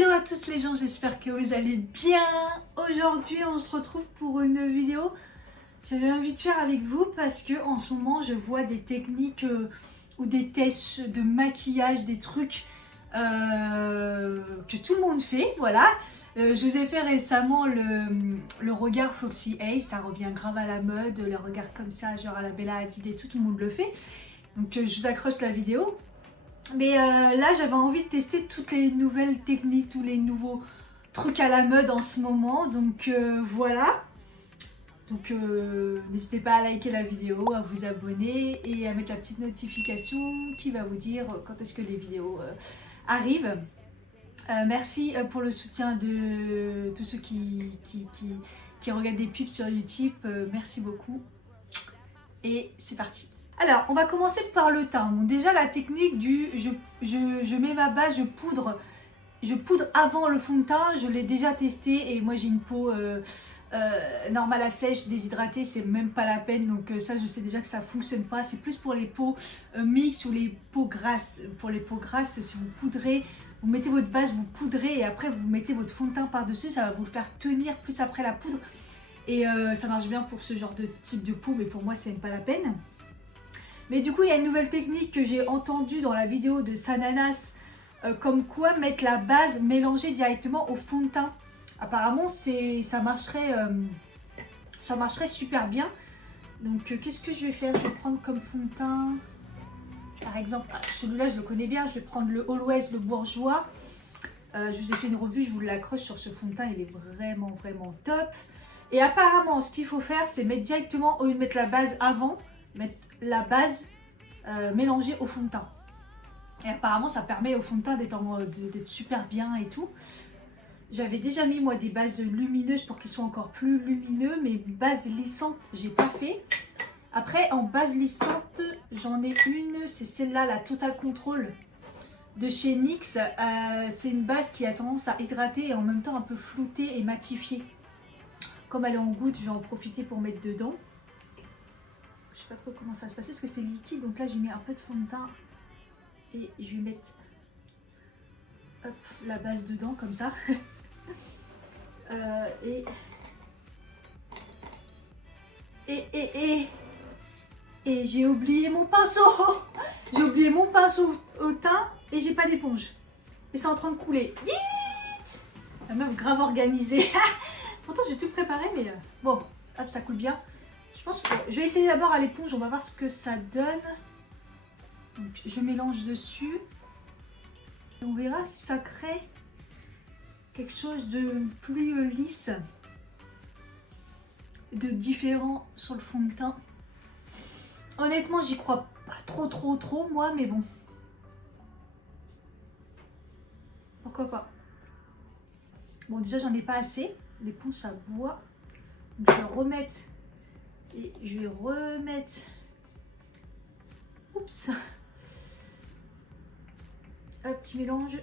Hello à tous les gens, j'espère que vous allez bien. Aujourd'hui on se retrouve pour une vidéo. J'avais envie de faire avec vous parce que en ce moment je vois des techniques ou des tests de maquillage, des trucs que tout le monde fait, voilà. Je vous ai fait récemment le regard Foxy Haze, ça revient grave à la mode, le regard comme ça, genre à la Bella Hadid et tout le monde le fait. Donc je vous accroche la vidéo. Mais là, j'avais envie de tester toutes les nouvelles techniques, tous les nouveaux trucs à la mode en ce moment. Donc voilà. Donc n'hésitez pas à liker la vidéo, à vous abonner et à mettre la petite notification qui va vous dire quand est-ce que les vidéos arrivent. Merci pour le soutien de tous ceux qui regardent des pubs sur YouTube. Merci beaucoup. Et c'est parti. Alors, on va commencer par le teint. Bon, déjà, la technique du je mets ma base, je poudre avant le fond de teint. Je l'ai déjà testé et moi, j'ai une peau normale à sèche, déshydratée, c'est même pas la peine. Donc ça, je sais déjà que ça fonctionne pas. C'est plus pour les peaux mixtes ou les peaux grasses. Pour les peaux grasses, si vous poudrez, vous mettez votre base, vous poudrez et après, vous mettez votre fond de teint par-dessus. Ça va vous le faire tenir plus après la poudre. Et ça marche bien pour ce genre de type de peau, mais pour moi, c'est même pas la peine. Mais du coup, il y a une nouvelle technique que j'ai entendue dans la vidéo de Sananas, comme quoi mettre la base mélangée directement au fond de teint. Apparemment, ça marcherait super bien. Donc, qu'est-ce que je vais faire? Je vais prendre comme fond de teint, par exemple, celui-là, je le connais bien. Je vais prendre le Always, le bourgeois. Je vous ai fait une revue, je vous l'accroche sur ce fond de teint. Il est vraiment, vraiment top. Et apparemment, ce qu'il faut faire, c'est mettre directement, au lieu de mettre la base avant, mettre la base mélangée au fond de teint. Et apparemment, ça permet au fond de teint d'être super bien et tout. J'avais déjà mis moi des bases lumineuses pour qu'ils soient encore plus lumineux, mais base lissante, j'ai pas fait. Après, en base lissante, j'en ai une, c'est celle-là, la Total Control de chez NYX. C'est une base qui a tendance à hydrater et en même temps un peu flouter et matifier. Comme elle est en goutte, je vais en profiter pour mettre dedans. Je sais pas trop comment ça va se passer parce que c'est liquide. Donc là, j'ai mis un peu de fond de teint. Et je vais mettre hop, la base dedans comme ça. Et j'ai oublié mon pinceau. J'ai oublié mon pinceau au teint et j'ai pas d'éponge. Et c'est en train de couler. Vite! La meuf grave organisée. Pourtant j'ai tout préparé mais bon, hop, ça coule bien. Je pense que je vais essayer d'abord à l'éponge, on va voir ce que ça donne. Donc je mélange dessus. Et on verra si ça crée quelque chose de plus lisse, de différent sur le fond de teint. Honnêtement, j'y crois pas trop moi, mais bon. Pourquoi pas. Bon, déjà j'en ai pas assez. L'éponge ça boit. Donc, je vais remettre et je vais remettre. Oups. Un petit mélange.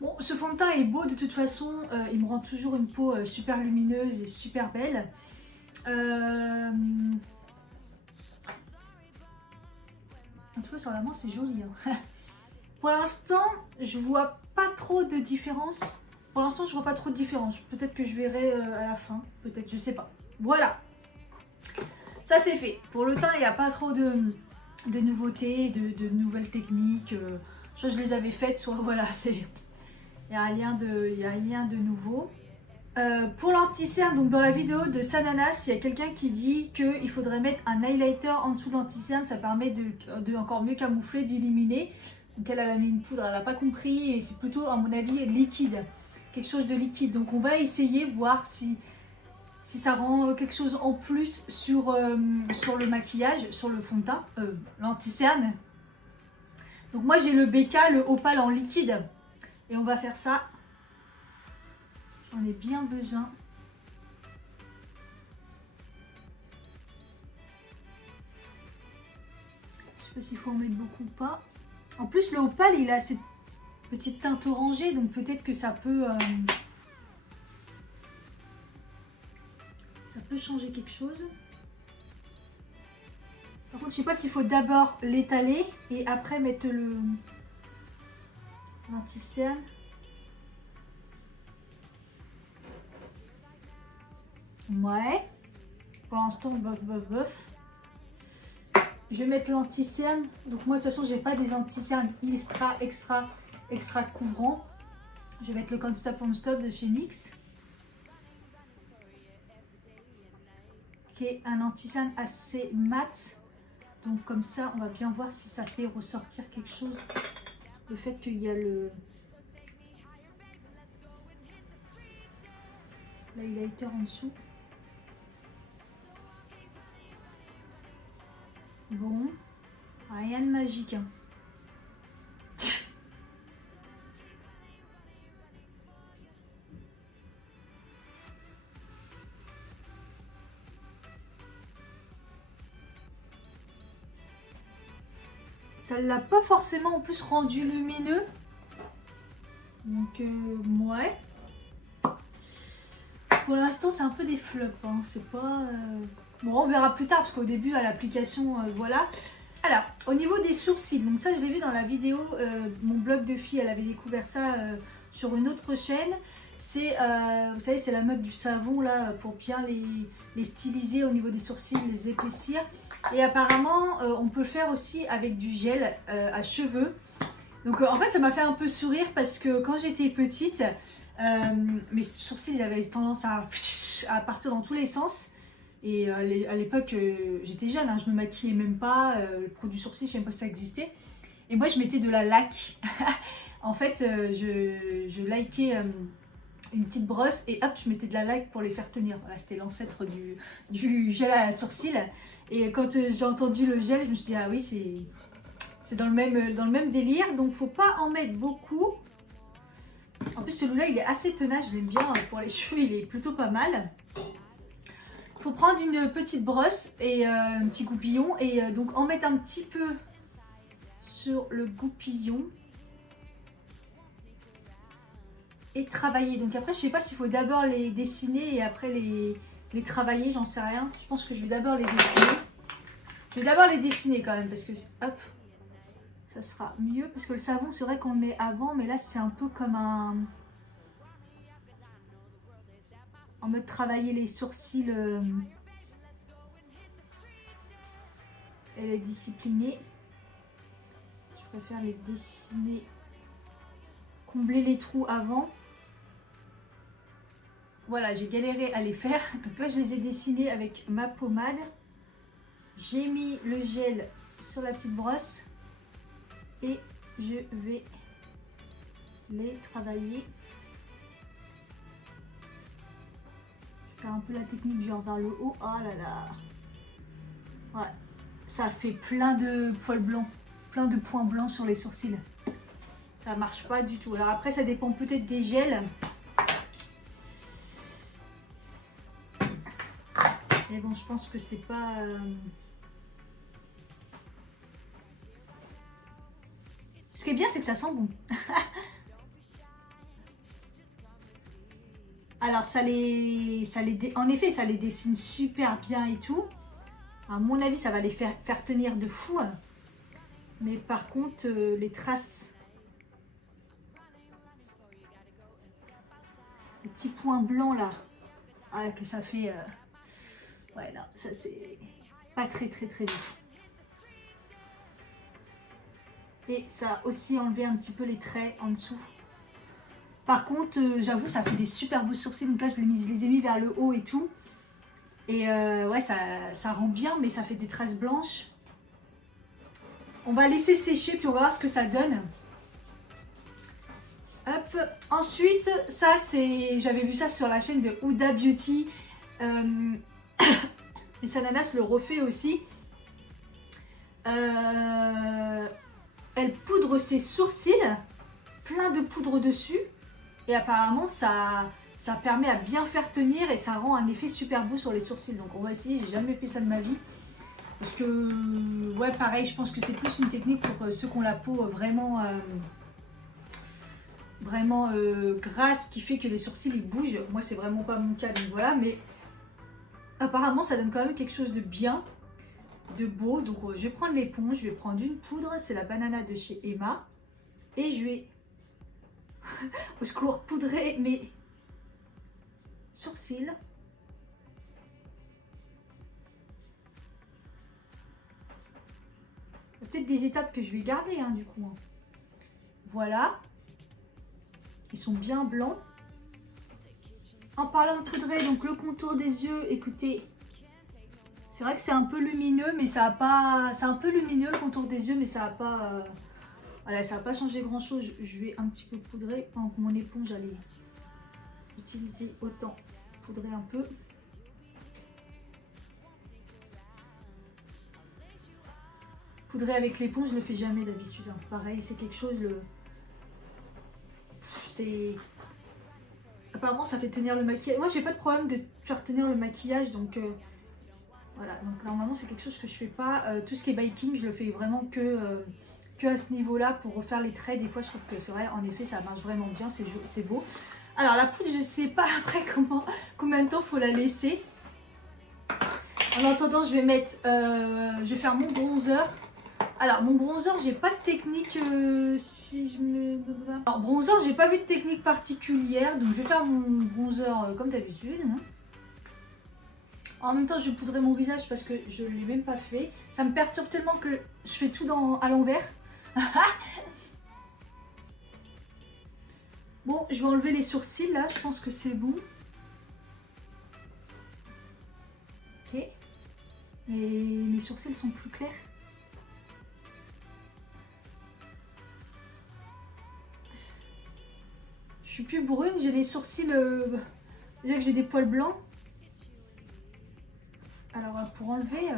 Bon, ce fond de teint est beau de toute façon. Il me rend toujours une peau super lumineuse et super belle. En tout cas sur la main c'est joli. Hein. Pour l'instant, je vois pas trop de différence. Pour l'instant, je vois pas trop de différence. Peut-être que je verrai à la fin. Peut-être, je sais pas. Voilà. Ça, c'est fait. Pour le teint, il n'y a pas trop de nouveautés, de nouvelles techniques. Soit je les avais faites, soit voilà. Il n'y a rien de nouveau. Pour l'anti-cerne, donc dans la vidéo de Sananas, il y a quelqu'un qui dit qu'il faudrait mettre un highlighter en dessous de l'anti-cerne. Ça permet de encore mieux camoufler, d'éliminer. Donc elle a mis une poudre, elle n'a pas compris et c'est plutôt à mon avis liquide, quelque chose de liquide. Donc on va essayer, voir si ça rend quelque chose en plus sur le maquillage, sur le fond de teint, l'anti-cerne. Donc moi j'ai le BK, le Opal en liquide et on va faire ça. J'en ai bien besoin. Je sais pas s'il faut en mettre beaucoup ou pas. En plus, le Opal, il a cette petite teinte orangée, donc peut-être que ça peut changer quelque chose. Par contre, je sais pas s'il faut d'abord l'étaler et après mettre le L'anti-cerne. Ouais. Pour l'instant, bof, bof, bof. Je vais mettre l'anti-cerne. Donc moi, de toute façon, j'ai pas des anti-cernes extra couvrants. Je vais mettre le Can't Stop Won't Stop de chez NYX. Qui est un anti-cerne assez mat. Donc comme ça, on va bien voir si ça fait ressortir quelque chose. Le fait qu'il y a l'highlighter en dessous. Bon, rien de magique. Hein. Ça ne l'a pas forcément en plus rendu lumineux. Donc, ouais. Pour l'instant, c'est un peu des flops. Hein. C'est pas... Bon, on verra plus tard parce qu'au début, à l'application, voilà. Alors, au niveau des sourcils, donc ça, je l'ai vu dans la vidéo. Mon blog de fille, elle avait découvert ça sur une autre chaîne. C'est, vous savez, c'est la mode du savon là pour bien les styliser au niveau des sourcils, les épaissir. Et apparemment, on peut le faire aussi avec du gel à cheveux. Donc, en fait, ça m'a fait un peu sourire parce que quand j'étais petite, mes sourcils ils avaient tendance à partir dans tous les sens. Et à l'époque, j'étais jeune, hein, je me maquillais même pas. Le produit sourcil, je ne savais pas si ça existait. Et moi, je mettais de la laque. En fait, je likais une petite brosse et hop, je mettais de la laque pour les faire tenir. Voilà, c'était l'ancêtre du gel à sourcils. Et quand j'ai entendu le gel, je me suis dit, ah oui, c'est dans le même délire. Donc, faut pas en mettre beaucoup. En plus, celui-là, il est assez tenace. Je l'aime bien pour les cheveux, il est plutôt pas mal. Il faut prendre une petite brosse et un petit goupillon. Et donc, en mettre un petit peu sur le goupillon. Et travailler. Donc après, je sais pas s'il faut d'abord les dessiner et après les travailler, j'en sais rien. Je pense que je vais d'abord les dessiner. Je vais d'abord les dessiner quand même parce que, hop, ça sera mieux. Parce que le savon, c'est vrai qu'on le met avant, mais là, c'est un peu comme un... En mode travailler les sourcils. Elle est disciplinée. Je préfère les dessiner, combler les trous avant. Voilà, j'ai galéré à les faire. Donc là, je les ai dessinés avec ma pommade. J'ai mis le gel sur la petite brosse. Et je vais les travailler. Je vais faire un peu la technique genre vers le haut. Oh là là. Ouais, ça fait plein de poils blancs. Plein de points blancs sur les sourcils. Ça marche pas du tout. Alors après, ça dépend peut-être des gels. Mais bon, je pense que c'est pas... Ce qui est bien, c'est que ça sent bon. Alors, en effet, ça les dessine super bien et tout. À mon avis, ça va les faire tenir de fou. Mais par contre, les traces... Les petits points blancs là, que ça fait... Ouais, non, ça c'est pas très bien. Et ça a aussi enlevé un petit peu les traits en dessous. Par contre, j'avoue, ça fait des super beaux sourcils. Donc là, je les ai mis vers le haut et tout. Et ouais, ça rend bien, mais ça fait des traces blanches. On va laisser sécher, puis on va voir ce que ça donne. Hop. Ensuite, ça c'est... J'avais vu ça sur la chaîne de Huda Beauty. Et Sananas le refait aussi. Elle poudre ses sourcils, plein de poudre dessus. Et apparemment, ça permet à bien faire tenir et ça rend un effet super beau sur les sourcils. Donc on va essayer, j'ai jamais fait ça de ma vie. Parce que, ouais, pareil, je pense que c'est plus une technique pour ceux qui ont la peau vraiment grasse, qui fait que les sourcils ils bougent. Moi, c'est vraiment pas mon cas, donc voilà. Mais apparemment, ça donne quand même quelque chose de bien, de beau. Donc je vais prendre l'éponge, je vais prendre une poudre, c'est la banana de chez Emma. Et je vais Au secours, poudrer mes sourcils. Il y a peut-être des étapes que je vais garder hein, du coup. Voilà. Ils sont bien blancs. En parlant de poudrer, donc le contour des yeux, écoutez, c'est vrai que c'est un peu lumineux, mais ça a pas. C'est un peu lumineux le contour des yeux, mais ça a pas. Voilà, ça n'a pas changé grand chose. Je vais un petit peu poudrer. Pendant que mon éponge allait utiliser autant poudrer un peu. Poudrer avec l'éponge, je le fais jamais d'habitude. Hein. Pareil, c'est quelque chose. C'est. Apparemment, ça fait tenir le maquillage. Moi, j'ai pas de problème de faire tenir le maquillage, donc voilà. Donc normalement, c'est quelque chose que je fais pas. Tout ce qui est baking, je le fais vraiment que à ce niveau-là pour refaire les traits. Des fois, je trouve que c'est vrai. En effet, ça marche vraiment bien. C'est beau. Alors la poudre, je sais pas après combien de temps faut la laisser. En attendant, je vais mettre, je vais faire mon bronzer. Alors mon bronzer, j'ai pas de technique. Si je me... Alors bronzer, j'ai pas vu de technique particulière, donc je vais faire mon bronzer comme d'habitude. Hein. En même temps, je vais poudrer mon visage parce que je l'ai même pas fait. Ça me perturbe tellement que je fais tout à l'envers. Bon, je vais enlever les sourcils là, je pense que c'est bon. Ok. Mes sourcils sont plus clairs. Je suis plus brune, j'ai les sourcils. Déjà que j'ai des poils blancs. Alors pour enlever,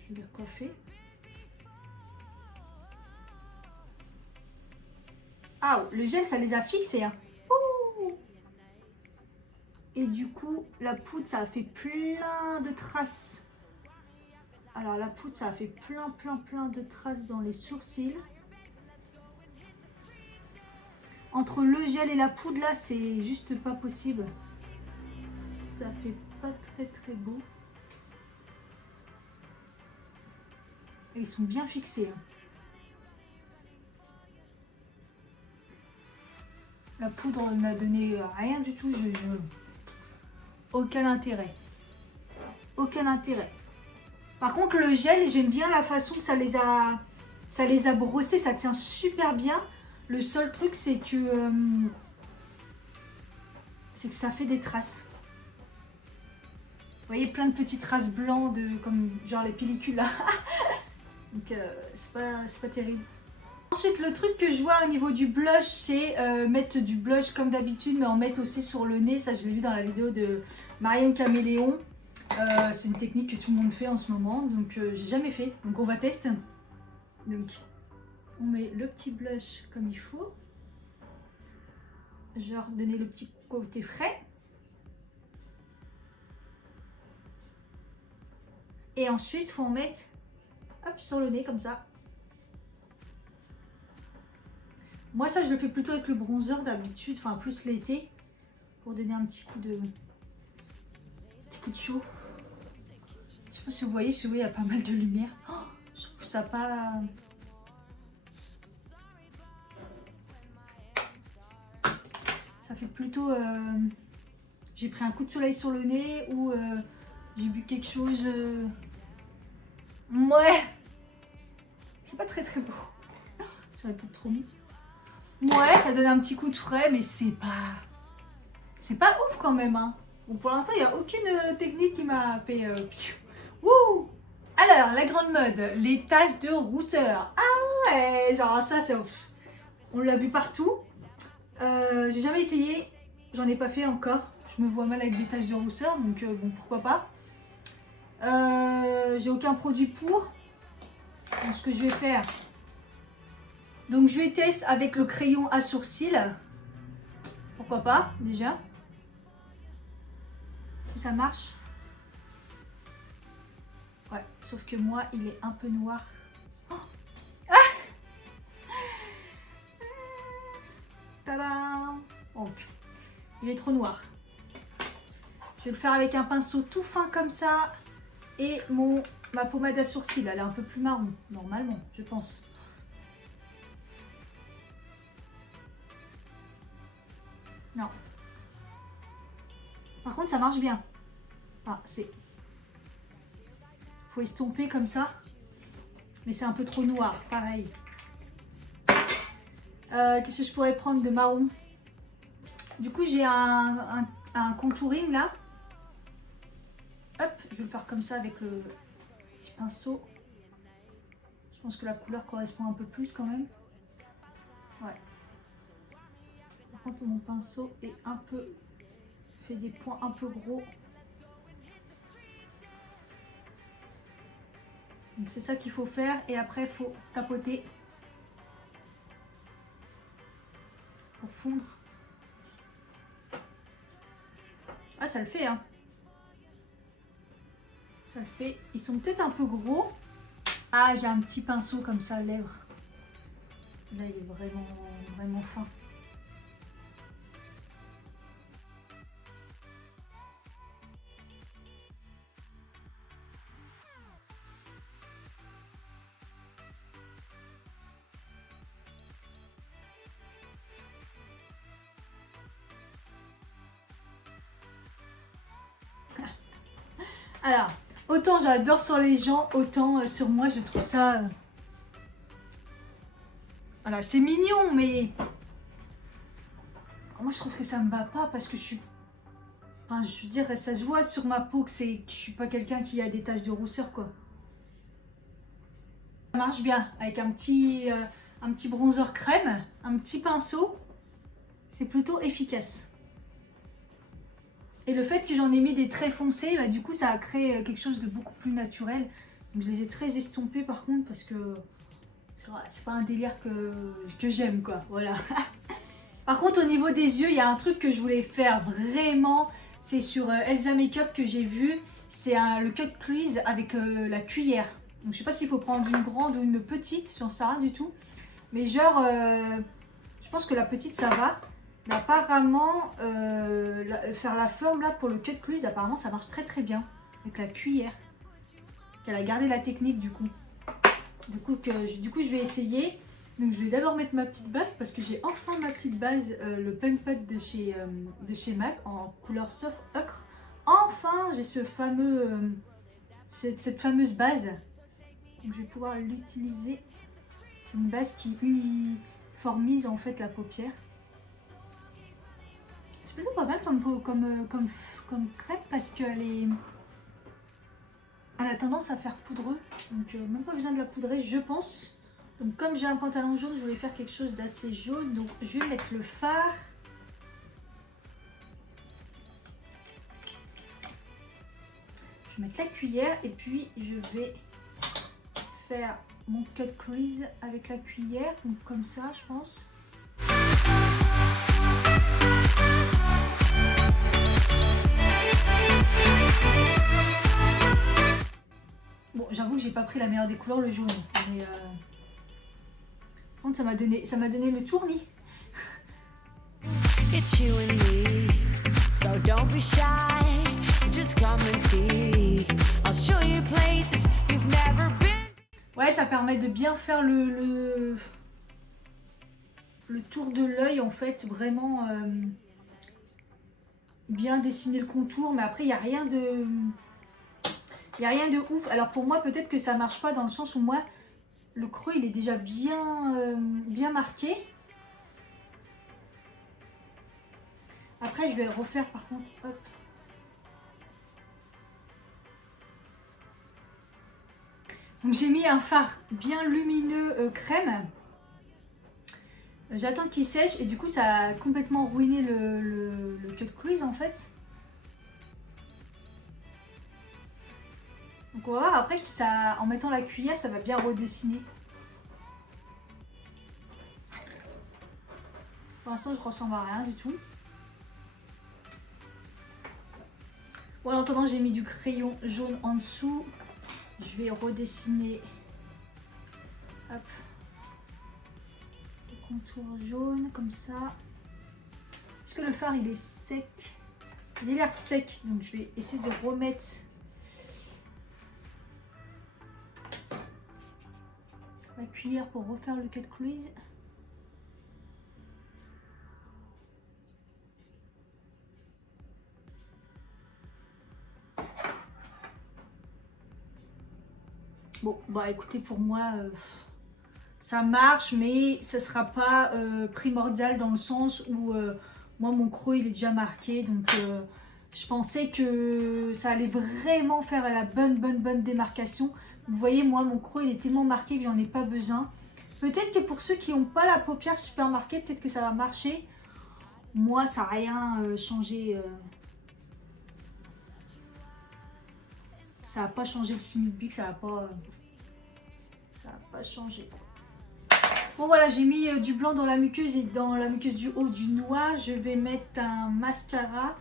je vais les recoiffer. Ah, le gel, ça les a fixés. Hein. Et du coup, la poudre, ça a fait plein de traces. Alors, la poudre, ça a fait plein de traces dans les sourcils. Entre le gel et la poudre, là, c'est juste pas possible. Ça fait pas très beau. Et ils sont bien fixés. Hein. La poudre n'a donné rien du tout. Aucun intérêt. Aucun intérêt. Par contre, le gel, j'aime bien la façon que ça les a brossés. Ça tient super bien. Le seul truc, c'est que ça fait des traces. Vous voyez, plein de petites traces blancs, comme genre les pellicules là. Donc, c'est pas terrible. Ensuite, le truc que je vois au niveau du blush, c'est mettre du blush comme d'habitude, mais en mettre aussi sur le nez. Ça, je l'ai vu dans la vidéo de Marianne Caméléon. C'est une technique que tout le monde fait en ce moment, donc j'ai jamais fait. Donc, on va tester. Donc, on met le petit blush comme il faut. Genre, donner le petit côté frais. Et ensuite, il faut en mettre hop, sur le nez comme ça. Moi, ça, je le fais plutôt avec le bronzer d'habitude, enfin plus l'été, pour donner un petit coup de chaud. Je sais pas si vous voyez, il y a pas mal de lumière. Oh, je trouve ça pas... Ça fait plutôt... J'ai pris un coup de soleil sur le nez ou j'ai bu quelque chose... Ouais. C'est pas très beau. J'aurais peut-être trop mis. Ouais, ça donne un petit coup de frais, mais c'est pas ouf quand même. Hein. Bon, pour l'instant, il n'y a aucune technique qui m'a fait... Wouh. Alors, la grande mode, les taches de rousseur. Ah ouais, genre ça, c'est ouf. On l'a vu partout. J'ai jamais essayé, j'en ai pas fait encore. Je me vois mal avec des taches de rousseur, donc bon, pourquoi pas. J'ai aucun produit pour. Donc, ce que je vais faire... Donc je vais tester avec le crayon à sourcils. Pourquoi pas déjà. Si ça marche. Ouais, sauf que moi il est un peu noir. Oh ah Tadam. Oh, il est trop noir. Je vais le faire avec un pinceau tout fin comme ça. Et ma pommade à sourcils, elle est un peu plus marron, normalement, je pense. Non. Par contre, ça marche bien. Ah, c'est... Faut estomper comme ça. Mais c'est un peu trop noir, pareil. Qu'est-ce que je pourrais prendre de marron? Du coup, j'ai un contouring là. Hop, je vais le faire comme ça avec le petit pinceau. Je pense que la couleur correspond un peu plus quand même. Ouais. Par contre, mon pinceau est un peu... fait des points un peu gros. Donc c'est ça qu'il faut faire. Et après, il faut tapoter. Pour fondre. Ah, ça le fait, hein. Ça le fait. Ils sont peut-être un peu gros. Ah, j'ai un petit pinceau comme ça, lèvres. Là, il est vraiment, vraiment fin. Alors, autant j'adore sur les gens, autant sur moi, je trouve ça... Voilà, c'est mignon, mais... Moi, je trouve que ça me va pas parce que je suis... Enfin, je veux dire, ça se voit sur ma peau que je suis pas quelqu'un qui a des taches de rousseur, quoi. Ça marche bien, avec un petit bronzer crème, un petit pinceau. C'est plutôt efficace. Et le fait que j'en ai mis des traits foncés, bah, du coup ça a créé quelque chose de beaucoup plus naturel. Donc je les ai très estompés par contre parce que c'est pas un délire que j'aime quoi, voilà. Par contre au niveau des yeux, il y a un truc que je voulais faire vraiment, c'est sur Elsa Makeup que j'ai vu, c'est le cut crease avec la cuillère. Donc je sais pas s'il faut prendre une grande ou une petite, j'en sais rien du tout. Mais genre, je pense que la petite ça va. Mais apparemment, faire la forme là pour le cut crease, apparemment ça marche très très bien avec la cuillère. Elle a gardé la technique du coup. Du coup, je vais essayer. Donc je vais d'abord mettre ma petite base parce que j'ai enfin ma petite base, le Pump Pot de chez MAC en couleur Soft Ocre. Enfin, j'ai ce fameux, cette fameuse base. Donc je vais pouvoir l'utiliser. C'est une base qui uniformise en fait la paupière. C'est plutôt pas mal comme crêpe parce qu'elle a tendance à faire poudreux. Donc même pas besoin de la poudrer, je pense. Donc comme j'ai un pantalon jaune, je voulais faire quelque chose d'assez jaune. Donc je vais mettre le fard. Je vais mettre la cuillère et puis je vais faire mon cut crease avec la cuillère. Donc comme ça, je pense. Bon, j'avoue que j'ai pas pris la meilleure des couleurs, le jaune. Mais par contre, ça m'a donné le tournis. It's you and me, so don't be shy, just come and see. I'll show you places you've never been. Ouais, ça permet de bien faire le tour de l'œil en fait, vraiment bien dessiner le contour, mais après il n'y a rien de... Il n'y a rien de ouf. Alors pour moi, peut-être que ça marche pas dans le sens où moi, le creux, il est déjà bien marqué. Après, je vais refaire par contre. Hop. Donc j'ai mis un fard bien lumineux crème. J'attends qu'il sèche et du coup, ça a complètement ruiné le cut crease en fait. Donc on va voir après si ça, en mettant la cuillère, ça va bien redessiner. Pour l'instant, je ressemble à rien du tout. Bon, en attendant, j'ai mis du crayon jaune en dessous. Je vais redessiner. Hop. Le contour jaune comme ça. Est-ce que le fard il est sec? Il a l'air sec, donc je vais essayer de remettre la cuillère pour refaire le cut crease. Bon, bah écoutez, pour moi, ça marche, mais ça sera pas primordial dans le sens où moi, mon creux, il est déjà marqué. Donc, je pensais que ça allait vraiment faire la bonne démarcation. Vous voyez, moi, mon creux, il est tellement marqué que j'en ai pas besoin. Peut-être que pour ceux qui n'ont pas la paupière super marquée, peut-être que ça va marcher. Moi, ça n'a rien changé. Ça va pas changer le Smith Big, ça va pas changer. Bon voilà, j'ai mis du blanc dans la muqueuse et dans la muqueuse du haut du noir. Je vais mettre un mascara.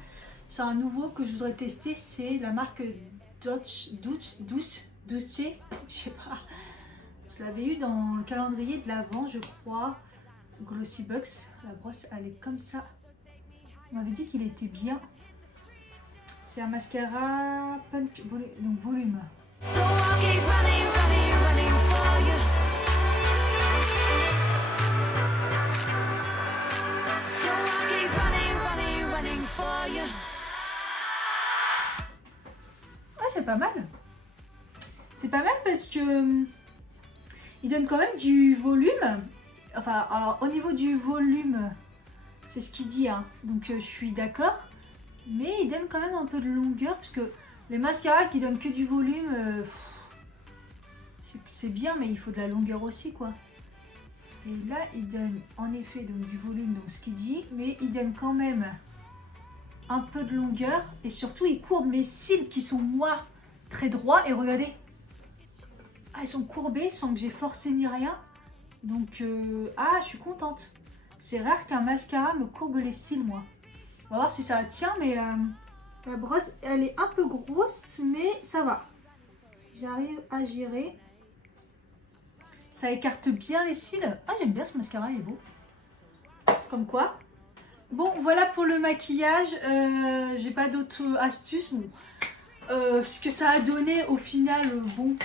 C'est un nouveau que je voudrais tester, c'est la marque Douce, je sais pas. Je l'avais eu dans le calendrier de l'Avent, je crois. Glossy Box. La brosse, elle est comme ça. On m'avait dit qu'il était bien. C'est un mascara pump, donc volume. So I'll keep running for you. So I'll keep running for you. Ah, c'est pas mal. C'est pas mal parce que il donne quand même du volume. Enfin, alors au niveau du volume, c'est ce qu'il dit, hein. Donc je suis d'accord. Mais il donne quand même un peu de longueur parce que les mascaras qui donnent que du volume, c'est bien, mais il faut de la longueur aussi, quoi. Et là, il donne en effet donc, du volume, donc ce qu'il dit, mais il donne quand même un peu de longueur et surtout il courbe mes cils qui sont moi très droits. Et regardez, ah, ils sont courbés sans que j'ai forcé ni rien. Donc, je suis contente. C'est rare qu'un mascara me courbe les cils, moi. On va voir si ça tient, mais la brosse, elle est un peu grosse, mais ça va. J'arrive à gérer. Ça écarte bien les cils. Ah, j'aime bien ce mascara, il est beau. Comme quoi. Bon, voilà pour le maquillage. J'ai pas d'autres astuces. Bon, ce que ça a donné au final, bon,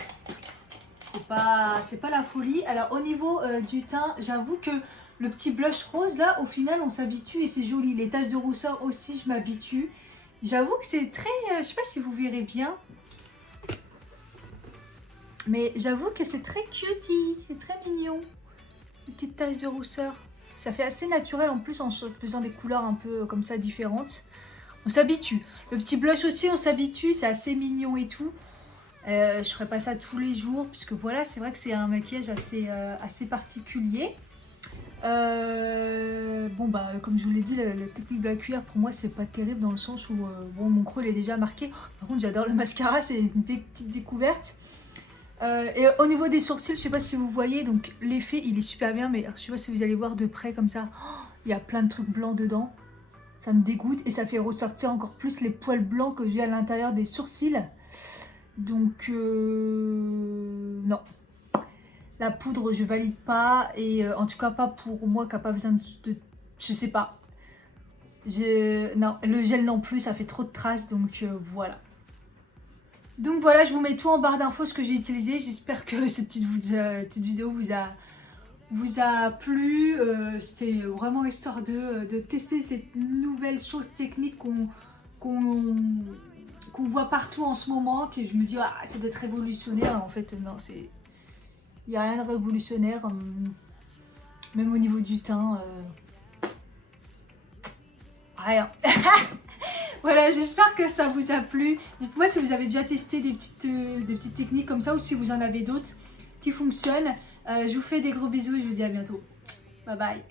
c'est pas la folie. Alors, au niveau du teint, j'avoue que le petit blush rose, là, au final, on s'habitue et c'est joli. Les taches de rousseur aussi, je m'habitue. J'avoue que c'est très... je sais pas si vous verrez bien. Mais j'avoue que c'est très cutie. C'est très mignon. Les petites taches de rousseur. Ça fait assez naturel en plus en faisant des couleurs un peu comme ça différentes. On s'habitue. Le petit blush aussi, on s'habitue. C'est assez mignon et tout. Je ferai pas ça tous les jours. Puisque voilà, c'est vrai que c'est un maquillage assez particulier. Bon bah comme je vous l'ai dit, la technique de la cuillère pour moi c'est pas terrible dans le sens où bon, mon creux il est déjà marqué. Par contre j'adore le mascara, c'est une petite découverte. Et au niveau des sourcils, je sais pas si vous voyez, donc l'effet il est super bien, mais je sais pas si vous allez voir de près comme ça, il y a plein de trucs blancs dedans. Ça me dégoûte et ça fait ressortir encore plus les poils blancs que j'ai à l'intérieur des sourcils. Donc non. La poudre, je valide pas. Et en tout cas, pas pour moi qui n'a pas besoin de... Je sais pas. Non, le gel non plus, ça fait trop de traces. Donc voilà. Donc voilà, je vous mets tout en barre d'infos ce que j'ai utilisé. J'espère que cette petite vidéo vous a plu. C'était vraiment histoire de tester cette nouvelle chose technique qu'on voit partout en ce moment. Puis je me dis, ah, ça doit être révolutionnaire. En fait, non, c'est... Il n'y a rien de révolutionnaire, même au niveau du teint. Rien. Voilà, j'espère que ça vous a plu. Dites-moi si vous avez déjà testé des petites techniques comme ça ou si vous en avez d'autres qui fonctionnent. Je vous fais des gros bisous et je vous dis à bientôt. Bye bye.